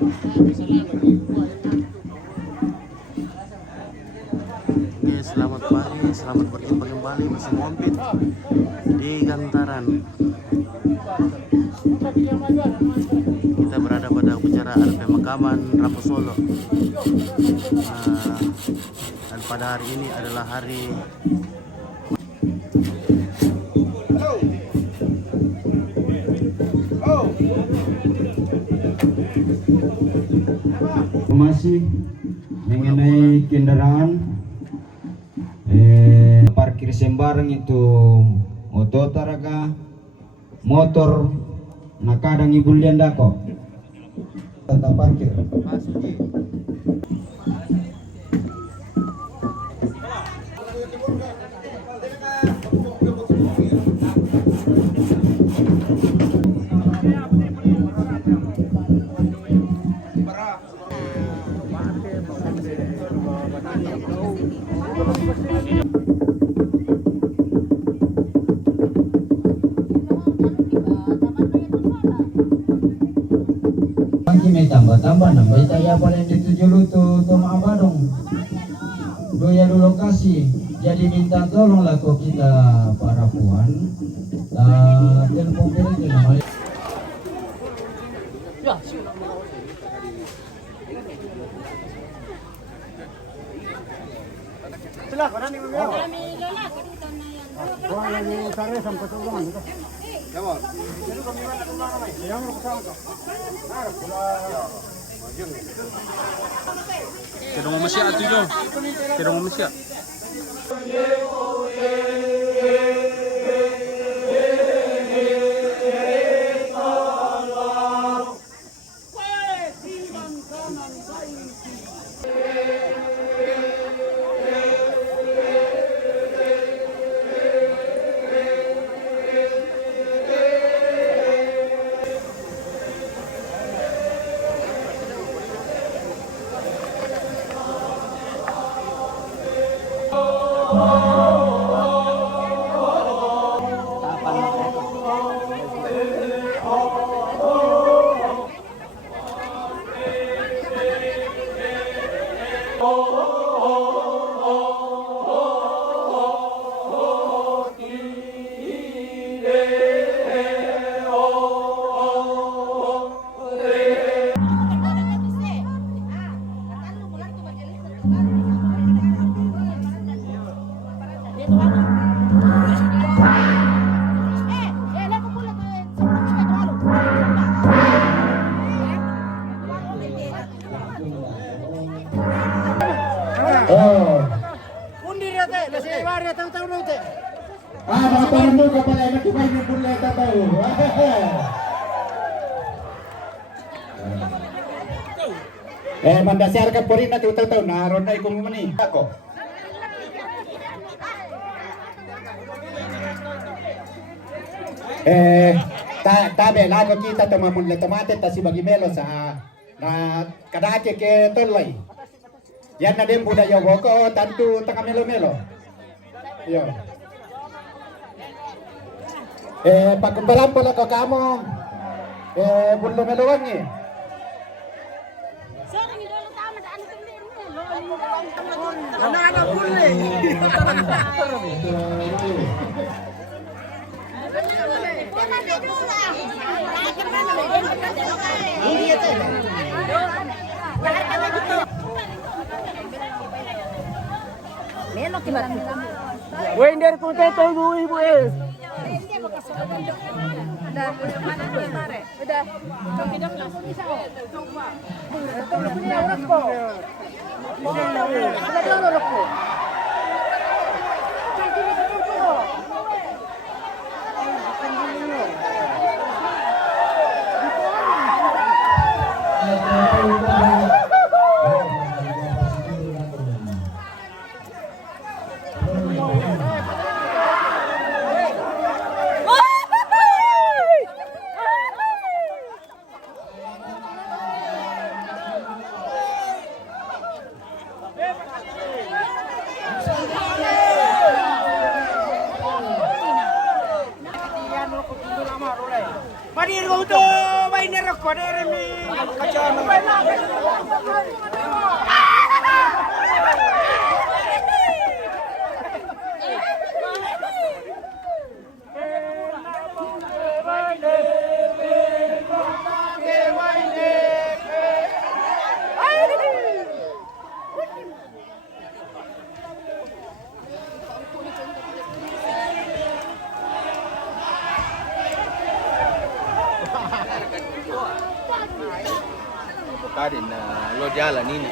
Oke, selamat pagi, selamat berjumpa kembali bersama Ompit di Gantaran. Kita berada pada upacara pemakaman Rapo Solo. Dan pada hari ini adalah hari masih mengenai kendaraan parkir sembarang itu motor taraga motor nakadang ibu lianda kok tetap parkir may tambah-tambah nambah saya paling dituju lutu toma abadong doya lokasi jadi minta tolonglah kok kita para puan telepon kiri namanya Tidak mau masya itu jo, tidak mau masya. mandasar ka pori na tahu naron na ikong mani ako tabe lago kita tamamun le tomate ta si bagi melo sa na kadake ke tolay yan na din budaya ko tantu taka melo melo yo pagkumbalan pala ko kamo bulo melo wangi anak-anak boleh. Woi, dari kota tahu ibu es. Udah, mana dia tarik? Udah. Tidak langsung bisa. Coba. Punya orang kok. Ada dulu rokok. Mari ko to, may nero ko na rin kacang. Karin na lo jalan ini.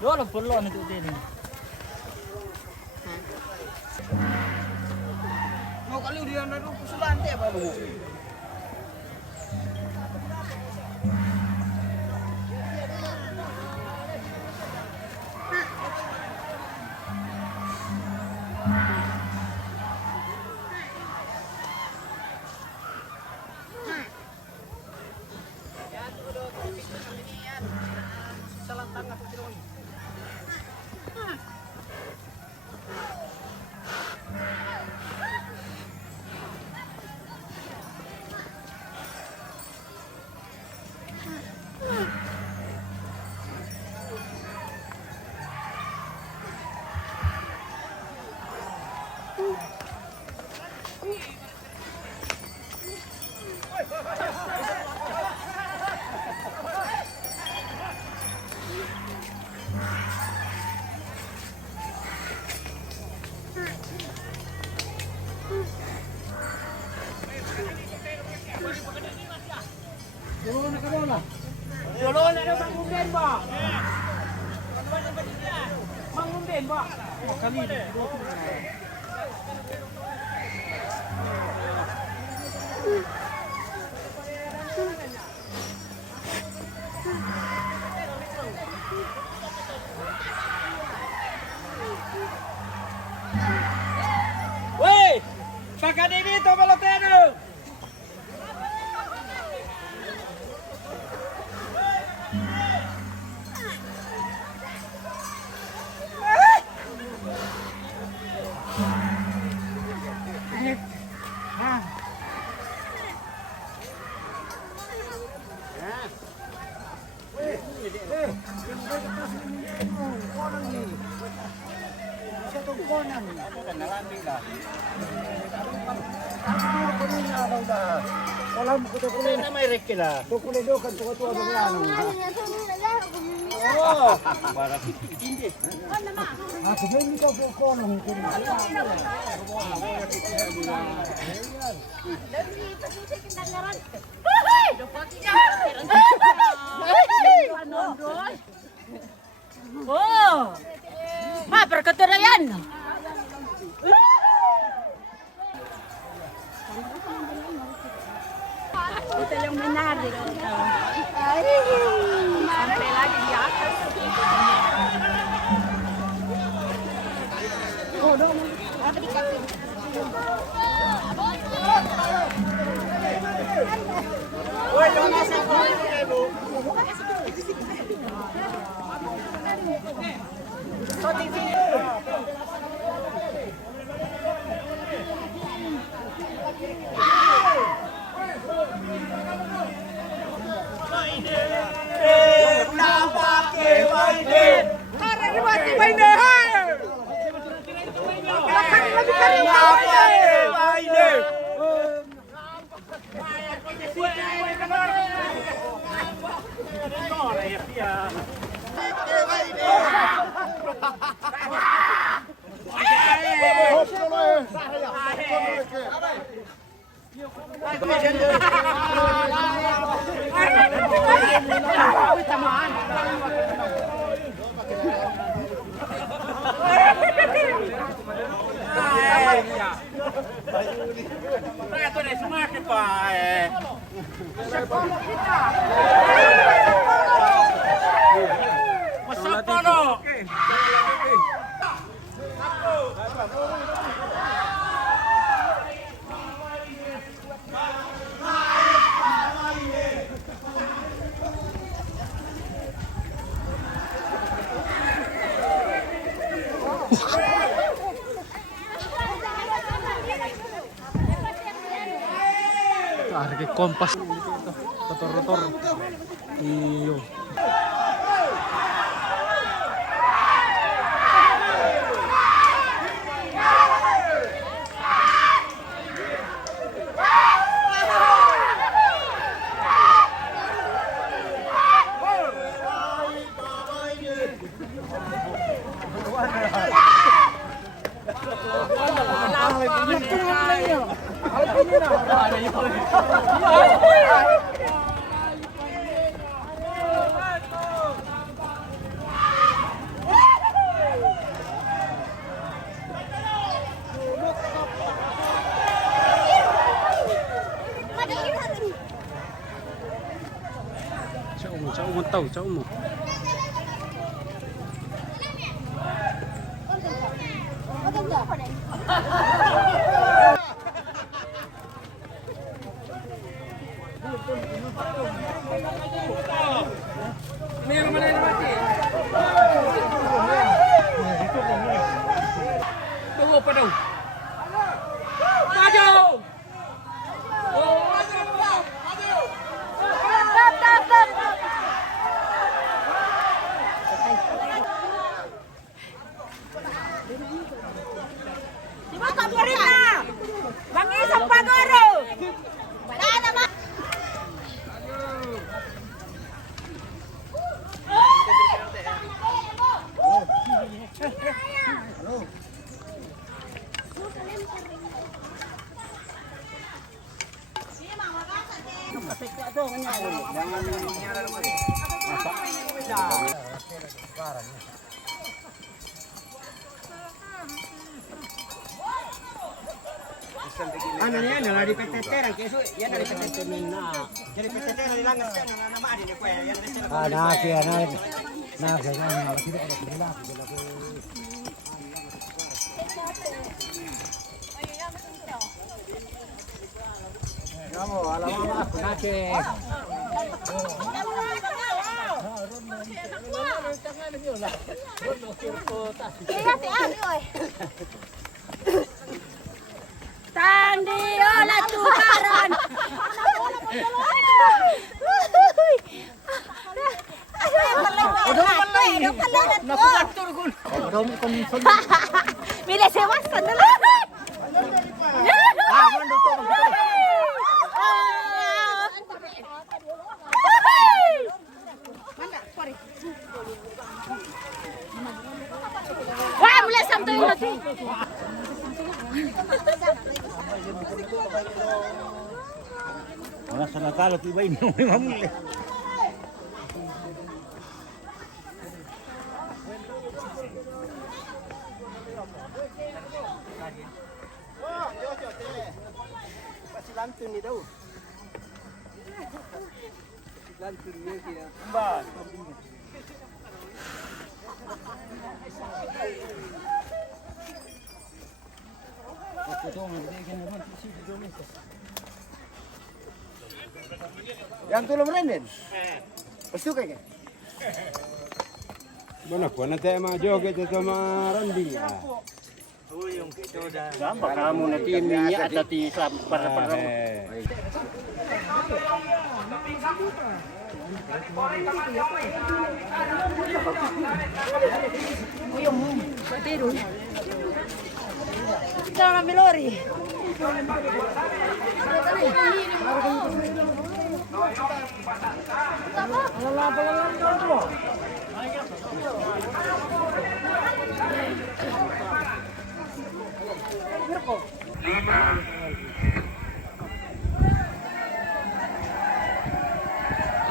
Dua pulo na ito din. Mau kali dia na ro kusulante ba mo? Dulu na daw mangunden ba? Mangunden ba? Oh, kami. Woi, pakai ini to baloteno. Walang ko to na may rekila. Tukulo do kan tuwa do lano. Oh, para hindi. Ako ba ni ko ko no ko. Oh, ma perkara yan. Ito yung menarik. Sampai lagi di atas. Oh, dong. Apa di kaki? Woi, jangan asal kau. Ito na sumakit pa eh. Masarap pa no? Harga kompas rotor iyo Cháu một Tunggu pa daw. Maju! Ano na yan? Nalari peteteran. Keso, yan nalari peteteran na. Jadi peteteran nilangas yan. Nama di kuya. Yan nalari sila. Naki, naki. Naki, naki. Kamu, alam mo ako. Naki. Tandi ola tukaran. Bila sewas sandal. Wah, mulai sampai lagi. Wala sa nakalot iba inom ni mamuli. Pasilantun ni daw. Lantun ni siya. Ba. Yang tulong rin din. Pastu kayo. Mana po na tayo mga joget ito mga randing Baka mo na niya at ati sa para-para. Ito na Milori.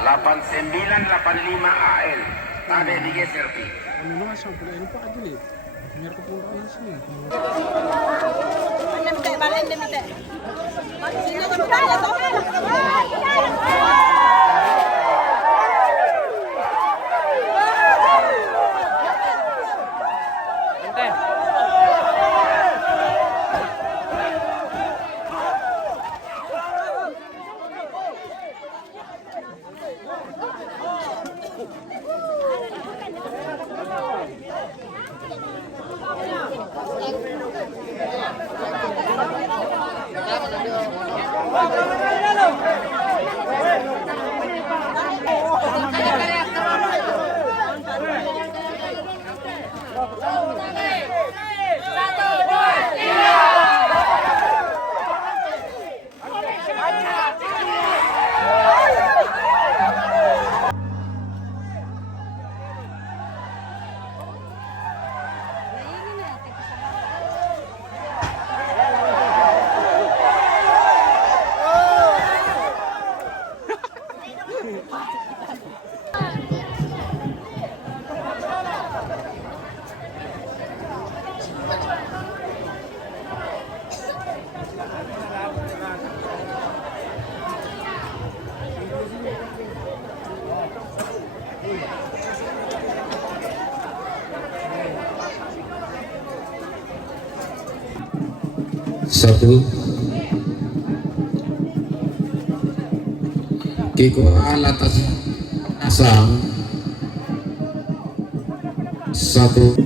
8985 AL. Tabe digeser Pi. Ano na siya pula ini pa kadili. Meron ko pula ini sini. Satu Kiko alat asam. Satu